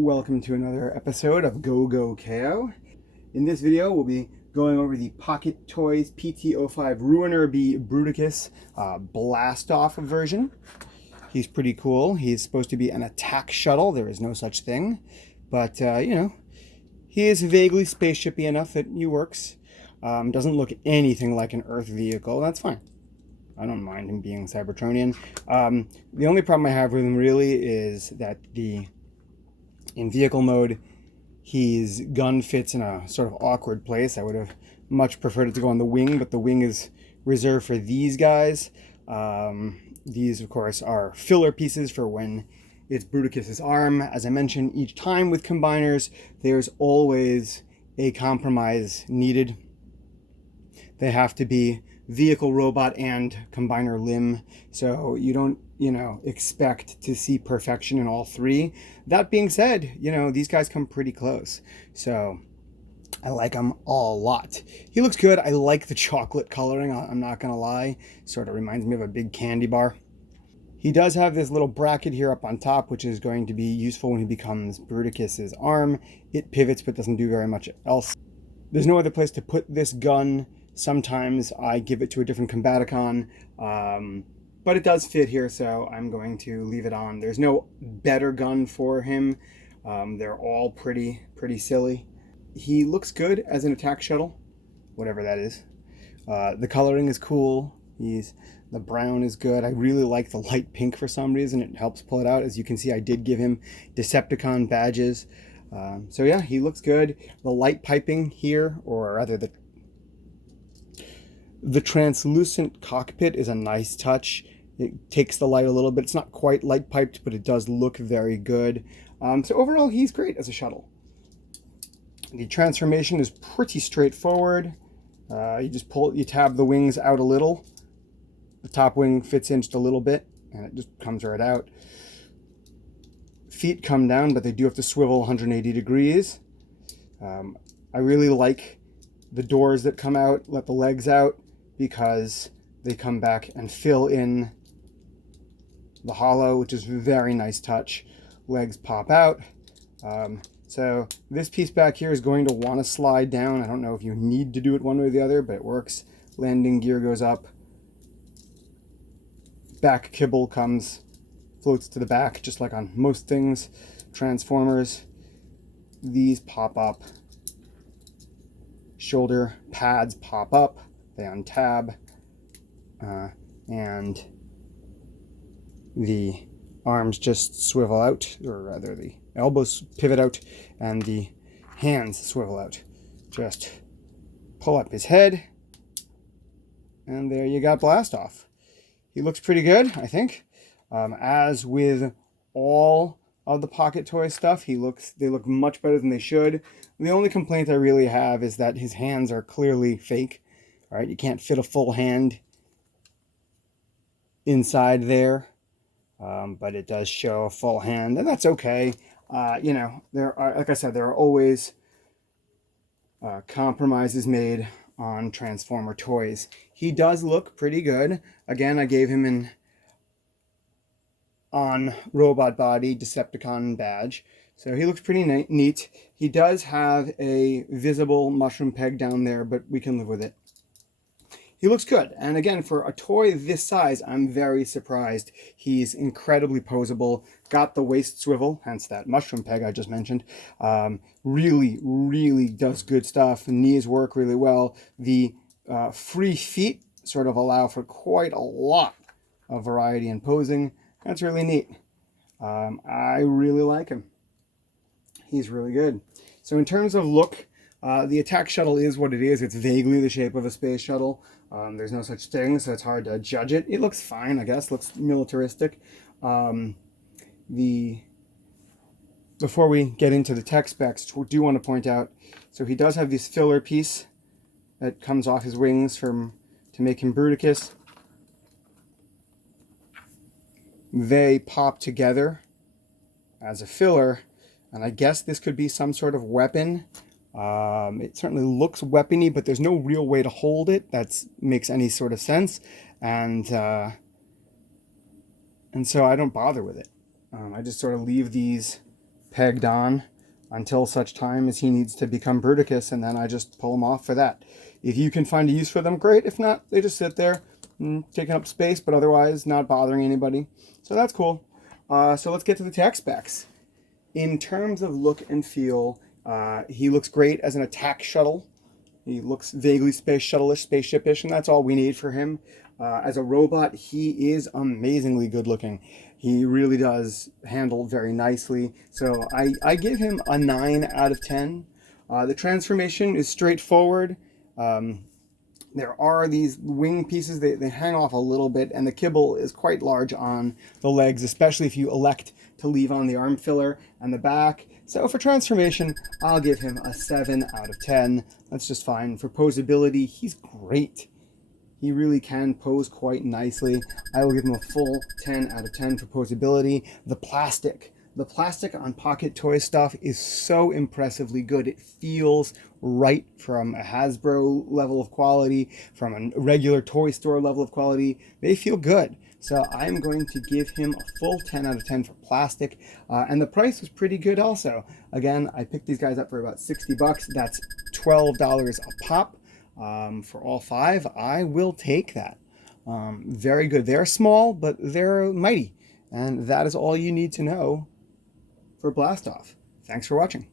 Welcome to another episode of Go Go KO. In this video, we'll be going over the Pocket Toys PT-05 Ruiner B Bruticus BlastOff version. He's pretty cool. He's supposed to be an attack shuttle. There is no such thing. But, he is vaguely spaceshipy enough that he works. Doesn't look anything like an Earth vehicle. That's fine. I don't mind him being Cybertronian. The only problem I have with him really is that in vehicle mode, his gun fits in a sort of awkward place. I would have much preferred it to go on the wing, but the wing is reserved for these guys. These, of course, are filler pieces for when it's Bruticus's arm. As I mentioned, each time with combiners, there's always a compromise needed. They have to be vehicle, robot, and combiner limb, so you don't expect to see perfection in all three. That being said, these guys come pretty close, so I like him a lot. He looks good. I like the chocolate coloring, I'm not gonna lie. Sort of reminds me of a big candy bar. He does have this little bracket here up on top, which is going to be useful when he becomes Bruticus's arm. It pivots but doesn't do very much else. There's no other place to put this gun. Sometimes I give it to a different Combaticon, but it does fit here, so I'm going to leave it on. There's no better gun for him. They're all pretty silly. He looks good as an attack shuttle, whatever that is. The coloring is cool. The brown is good. I really like the light pink for some reason. It helps pull it out. As you can see, I did give him Decepticon badges. So yeah, he looks good. The light piping here, or rather the translucent cockpit, is a nice touch. It takes the light a little bit. It's not quite light piped, but it does look very good. So overall, he's great as a shuttle. The transformation is pretty straightforward. You tab the wings out a little. The top wing fits in just a little bit, and it just comes right out. Feet come down, but they do have to swivel 180 degrees. I really like the doors that come out, let the legs out, because they come back and fill in the hollow, which is a very nice touch. Legs pop out. So this piece back here is going to want to slide down. I don't know if you need to do it one way or the other, but it works. Landing gear goes up. Back kibble floats to the back, just like on most things. Transformers, these pop up. Shoulder pads pop up, they untab, and the arms just swivel out, or rather the elbows pivot out and the hands swivel out. Just pull up his head, and there you got BlastOff. He looks pretty good, I think. As with all of the Pocket Toy stuff, they look much better than they should. The only complaint I really have is that his hands are clearly fake. All right, you can't fit a full hand inside there, but it does show a full hand, and that's okay. There are, like I said, there are always compromises made on Transformer toys. He does look pretty good. Again, I gave him an on robot body Decepticon badge, so he looks pretty neat. He does have a visible mushroom peg down there, but we can live with it. He looks good, and again, for a toy this size, I'm very surprised. He's incredibly posable, got the waist swivel, hence that mushroom peg I just mentioned. Really does good stuff. Knees work really well. The free feet sort of allow for quite a lot of variety in posing. That's really neat. I really like him. He's really good. So in terms of look, the attack shuttle is what it is. It's vaguely the shape of a space shuttle. There's no such thing, so it's hard to judge it. It looks fine, I guess. Looks militaristic. Before we get into the tech specs, I do want to point out, so he does have this filler piece that comes off his wings to make him Bruticus. They pop together as a filler, and I guess this could be some sort of weapon. It certainly looks weapony, but there's no real way to hold it that makes any sort of sense, and so I don't bother with it. I just sort of leave these pegged on until such time as he needs to become Bruticus, and then I just pull him off for that. If you can find a use for them, great. If not, they just sit there, taking up space, but otherwise not bothering anybody. So that's cool. So let's get to the tech specs. In terms of look and feel, he looks great as an attack shuttle. He looks vaguely space shuttle-ish, spaceship-ish, and that's all we need for him. As a robot, he is amazingly good looking. He really does handle very nicely. So I give him a 9 out of 10. The transformation is straightforward. There are these wing pieces, they hang off a little bit, and the kibble is quite large on the legs, especially if you elect to leave on the arm filler and the back. So for transformation, I'll give him a 7 out of 10. That's just fine. For posability, he's great. He really can pose quite nicely. I will give him a full 10 out of 10 for posability. The plastic on Pocket Toy stuff is so impressively good. It feels right from a Hasbro level of quality, from a regular toy store level of quality. They feel good. So I'm going to give him a full 10 out of 10 for plastic. And the price was pretty good also. Again, I picked these guys up for about 60 bucks. That's $12 a pop. For all 5, I will take that. Very good. They're small, but they're mighty. And that is all you need to know for BlastOff. Thanks for watching.